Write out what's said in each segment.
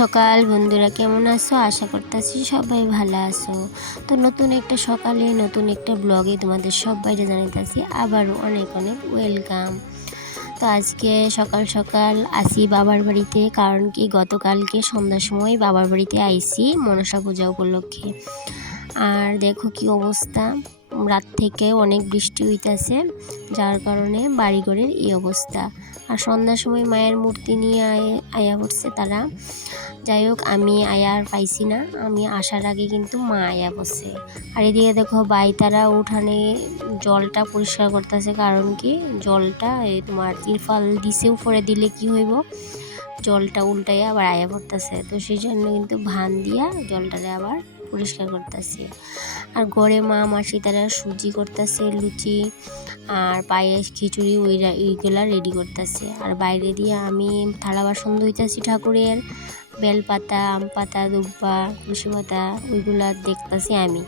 সকাল বন্ধুরা, কেমন আছো? আশা করতেছি সবাই ভালো আছো। তো নতুন একটা সকালে নতুন একটা ব্লগে তোমাদের সবাইকে জানাইতেছি আবারও অনেক অনেক ওয়েলকাম। তো আজকে সকাল সকাল আসি বাবার বাড়িতে, কারণ কি গতকালকে সন্ধ্যার সময় বাবার বাড়িতে আইছি মনসা পূজা উপলক্ষে। আর দেখো কি অবস্থা, রাত থেকে অনেক বৃষ্টি হইতেছে, যার কারণে বাড়িঘরের এই অবস্থা। আর সন্ধ্যার সময় মায়ের মূর্তি নিয়ে আয়া পড়ছে তারা। যাই হোক, আমি আয়ার পাইছি না, আমি আসার আগে কিন্তু মা আয়া পড়ছে। আর এদিকে দেখো বাই তারা উঠানে জলটা পরিষ্কার করতেছে, কারণ কি জলটা তোমার তিরপাল দিছে, উপরে দিলে কি হইব, জলটা উল্টাইয়া আবার আয়া পড়তেছে। তো সেই জন্য কিন্তু ভান দিয়া জলটারে আবার পরিষ্কার করতেছে। আর ঘরে মা মাসি তারা সুজি করতেছে, লুচি আর পায়েস খিচুড়ি ওইগুলা রেডি করতেছে। আর বাইরে দিয়ে আমি থালা বাসন ধুইতেছি ঠাকুরের, বেলপাতা, আম পাতা, দুব্বা, তুলসী পাতা ওইগুলা দেখতেছি আমি।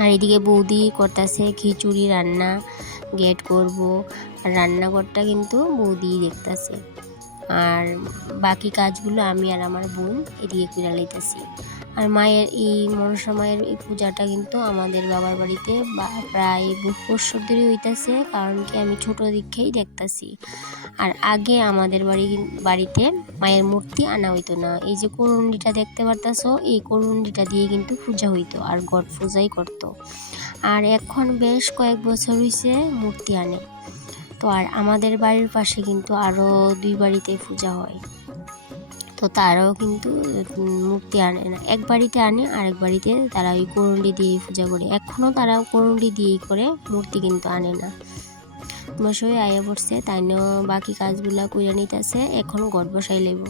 আর এদিকে বৌদি করতেছে খিচুড়ি রান্না, গেট করব। আর রান্নাঘরটা কিন্তু বৌদি দেখতেছে, আর বাকি কাজগুলো আমি আর আমার বোন এদিকে করে লইতেছি। আর মায়ের এই মনসা মায়ের এই পূজাটা কিন্তু আমাদের বাবার বাড়িতে প্রায় 2 বছর ধরে হইতেছে, কারণ কি আমি ছোট দিকেই দেখতেছি। আর আগে আমাদের বাড়িতে মায়ের মূর্তি আনা হইতো না। এই যে করুন্ডিটা দেখতে পারতাছো, এই করুন্ডিটা দিয়ে কিন্তু পূজা হইতো আর গড় পূজাই করতো। আর এখন বেশ কয়েক বছর হইছে মূর্তি আনে। তো আর আমাদের বাড়ির পাশে কিন্তু আরও 2 বাড়িতে পূজা হয়, তো তারাও কিন্তু মূর্তি আনে না, এক বাড়িতে আনে, আরেক বাড়িতে তারা ওই করুন্ডি দিয়েই পূজা করে। এখনও তারা করুন্ডি দিয়েই করে, মূর্তি কিন্তু আনে না। মশাই আয়া পড়ছে, তাই না বাকি কাজগুলা কইরা নিতেছে, এখন গড় বসাই লইব।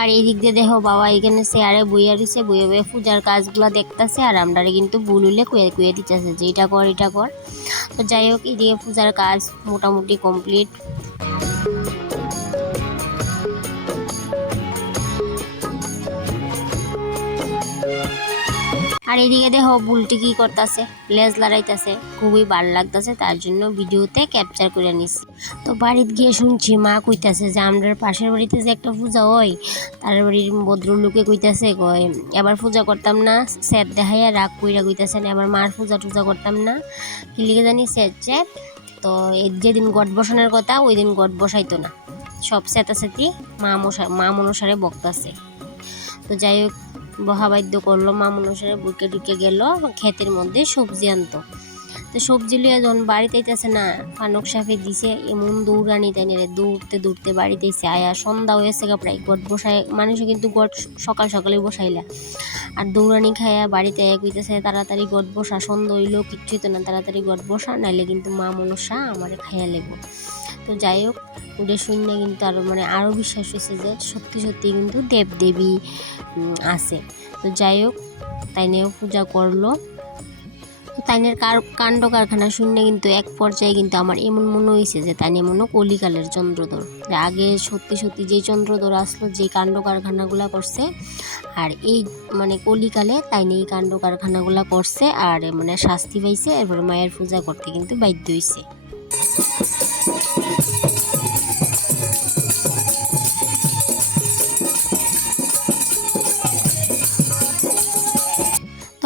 আর এই দিক দিয়ে দেখো বাবা এখানে চেয়ারে বইয়া দিছে, বইয়ে বইয়ে পূজার কাজগুলো দেখতেছে, আর আমরা কিন্তু বুলুলে কুয়ে কুয়ে দিতেছে যে এটা কর এটা কর। তো যাই হোক, এদিকে পূজার কাজ মোটামুটি কমপ্লিট। আর এদিকে দেখো বুলটি কি করতেছে, লেজ লড়াইতেছে, খুবই ভালো লাগতেছে, তার জন্য ভিডিওতে ক্যাপচার করে নিছি। তো বাড়িতে গিয়ে শুনছি মা কইতাছে যে আমরা পাশের বাড়িতে যে একটা পূজা হয়, তার বাড়ির ভদ্রলোকে কইতাছে কয় এবার পূজা করতাম না, স্যার দেখাইয়া রাগ কইরা কইতাছেন এবার মার পূজা টুজা করতাম না, কি লিখে জানি স্যার। তো যেদিন গট বসানোর কথা ওই দিন গট বসাইতো না, সব স্যাঁতাস্যাঁতি মা মনসারে বকতাছে। তো যাই হোক, বহাবাদ্য করলো, মা মনসারে বুকে ঢুকে গেল ক্ষেতের মধ্যে সবজি আনতো। তো সবজি লিয়ে যখন বাড়িতে আইতেছে না, ফানুক সাফে দিছে এমন দৌড়ানি, তাই না দৌড়তে দৌড়তে বাড়িতে এসে আয়া সন্ধ্যা হয়েছে প্রায়। গট বসায় মানুষও কিন্তু গট সকাল সকালে বসাইলা, আর দৌড়ানি খাইয়া বাড়িতে আয়া কইতেছে তাড়াতাড়ি গট বসা, সন্ধ্যা হইলেও কিচ্ছুই তো না, তাড়াতাড়ি গট বসা, নাইলে কিন্তু মা মনসা আমারে খাইয়া লেগো। তো যাই হোক, ওটা শূন্য কিন্তু আরও বিশ্বাস হয়েছে যে সত্যি সত্যি কিন্তু দেবদেবী আছে। তো যাই হোক, তাই নিয়েও পূজা করলো। তাইনের কাণ্ড কারখানা শূন্য কিন্তু এক পর্যায়ে কিন্তু আমার এমন মনে হয়েছে যে তাই নিয়ে মনে কলিকালের চন্দ্রধর, যে আগে সত্যি সত্যি যেই চন্দ্রধর আসলো, যে কাণ্ড কারখানাগুলা করছে, আর এই কলিকালে তাই নিয়ে এই কাণ্ড কারখানাগুলা করছে, আর শাস্তি পাইছে, এরপর মায়ের পূজা করতে কিন্তু বাধ্য হয়েছে।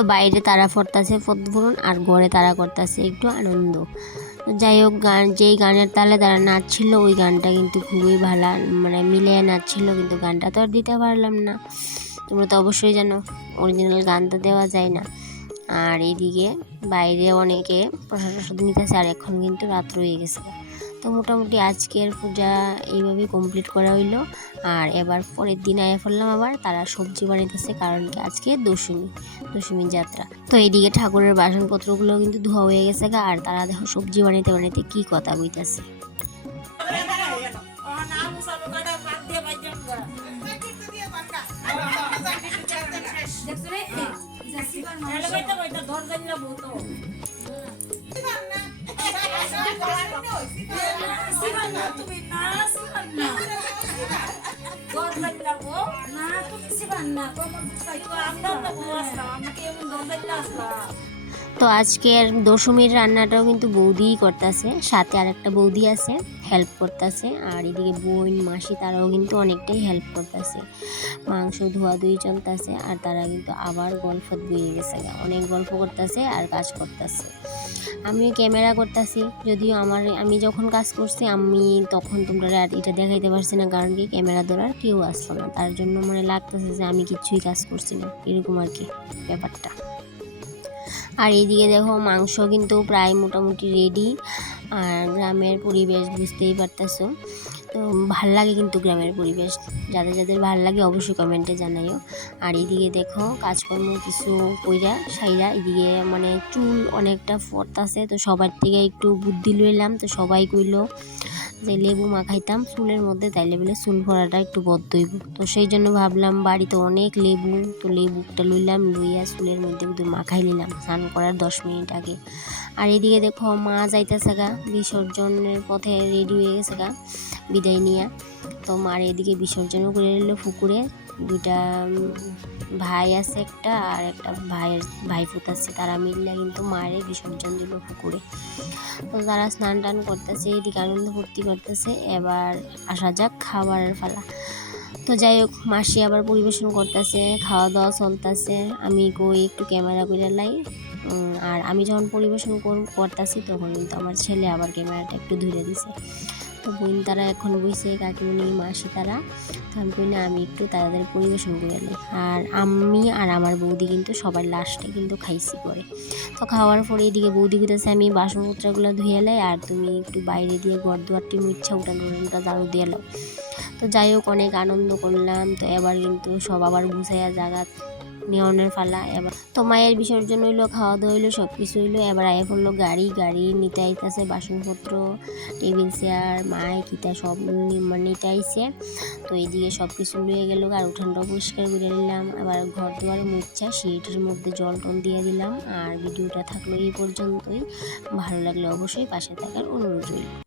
তো বাইরে তারা পড়তেছে পদ্মপুরণ, আর ঘরে তারা করতেছে একটু আনন্দ। যাই হোক, যেই গানের তালে তারা নাচছিল ওই গানটা কিন্তু খুবই ভালো, মিলিয়ে নাচছিল, কিন্তু গানটা তো আর দিতে পারলাম না, তোমরা তো অবশ্যই জানো অরিজিনাল গান তো দেওয়া যায় না। আর এইদিকে বাইরে অনেকে প্রসাদ নিতেছে, আর এখন কিন্তু রাত্র হয়ে গেছে। তো মোটামুটি আজকের পূজা এইভাবেই কমপ্লিট করা হইলো। আর এবার পরের দিন আয়া ফেললাম আবার তারা সবজি বানাইতেছে, কারণ কি আজকে দশমী যাত্রা। তো এইদিকে ঠাকুরের বাসনপত্রগুলো কিন্তু ধোয়া হয়ে গেছে, আর তারা দেখো সবজি বানাইতে বানাইতে কি কথা কইতাছে। তো আজকের দশমীর রান্নাটাও কিন্তু বৌদিই করতেছে, সাথে আর একটা বৌদি আছে হেল্প করতেছে, আর এদিকে বোন মাসি তারাও কিন্তু অনেকটাই হেল্প করতেছে। মাংস ধোয়াধুয়ি চলতেছে আর তারা কিন্তু আবার গল্প দিয়ে গেছে, অনেক গল্প করতেছে আর কাজ করতেছে। আমিও ক্যামেরা করতেছি, যদিও আমি যখন কাজ করছি আমি তখন তোমরা আর এটা দেখাইতে পারছি না, কারণ কি ক্যামেরা ধরার কেউ আসলো না, তার জন্য মনে লাগতেছে যে আমি কিছুই কাজ করছি না, এরকম আর কি ব্যাপারটা। আর এইদিকে দেখো মাংস কিন্তু প্রায় মোটামুটি রেডি। আর গ্রামের পরিবেশ বুঝতেই পারতেছো, তো ভাল লাগে কিন্তু গ্রামের পরিবেশ। যাদের যাদের ভাল লাগে অবশ্যই কমেন্টে জানাইও। আর এইদিকে দেখো কাজকর্ম কিছু কইরা সাইরা, এদিকে মানে চুল অনেকটা ফোরতাছে, তো সবার থেকে একটু বুদ্ধি লইলাম। তো সবাই কইলো যে লেবু মাখাইতাম চুলের মধ্যে, তাইলে বলে চুল ফোড়াটা একটু বদ্ধ হইব। তো সেই জন্য ভাবলাম বাড়িতে অনেক লেবু, তো লেবুটা লইলাম, লইয়া চুলের মধ্যে মাখাই নিলাম স্নান করার 10 মিনিট আগে। আর এদিকে দেখো মা যাইতেছে গা বিসর্জনের পথে, রেডি হয়ে গেছে গা বিদায় নিয়ে। তো মার এদিকে বিসর্জনও করে নিল পুকুরে। দুইটা ভাই আছে একটা, আর একটা ভাইফুত আছে, তারা মিললে কিন্তু মায়ের বিসর্জন দিল পুকুরে। তো তারা স্নান টান করতেছে, এদিকে আনন্দ ফুর্তি করতেছে। এবার আসা যাক খাবারের পালা। তো যাই হোক মাসি আবার পরিবেশন করতেছে, খাওয়া দাওয়া চলতেছে। আমি কই একটু ক্যামেরা করে লাই। আর আমি যখন পরিবেশন করতেছি তখন কিন্তু আমার ছেলে আবার ক্যামেরাটা একটু ধরে দিছে। তো বোন তারা এখন বইছে, কাকিমণি মাসি তারা, তো আমি কই না আমি একটু তাদের পরিবেশন করে নিই। আর আমি আর আমার বৌদি কিন্তু সবার লাস্টে কিন্তু খাইছি করে। তো খাওয়ার পরে এদিকে বৌদি কইতেছে আমি বাসনপত্রগুলো ধুয়ে লাই, আর তুমি একটু বাইরে দিয়ে ঘর দুয়ারটি মুচ্ছা উঠানোটা ঝাড়ু দিয়ে লাও। তো যাই হোক অনেক আনন্দ করলাম। তো এবার কিন্তু সব আবার গুছাইয়া জায়গা নেওয়ানোর পালা। এবার তো মায়ের বিসর্জন হইলো, খাওয়া দাওয়া হইলো, সব কিছু হইলো। এবার আয় পড়লো গাড়ি নিতে আইতেছে বাসনপত্র, টেবিল চেয়ার মায় কিতা সব নিতে আইছে। তো এইদিকে সব কিছু লুয়ে গেল, আর উঠানটাও পরিষ্কার করে নিলাম। আবার ঘর দুয়ারে মুচ্ছা সিঁড়িটার মধ্যে জল টল দিয়ে দিলাম। আর ভিডিওটা থাকলো এই পর্যন্তই। ভালো লাগলে অবশ্যই পাশে থাকার অনুরোধ রইল।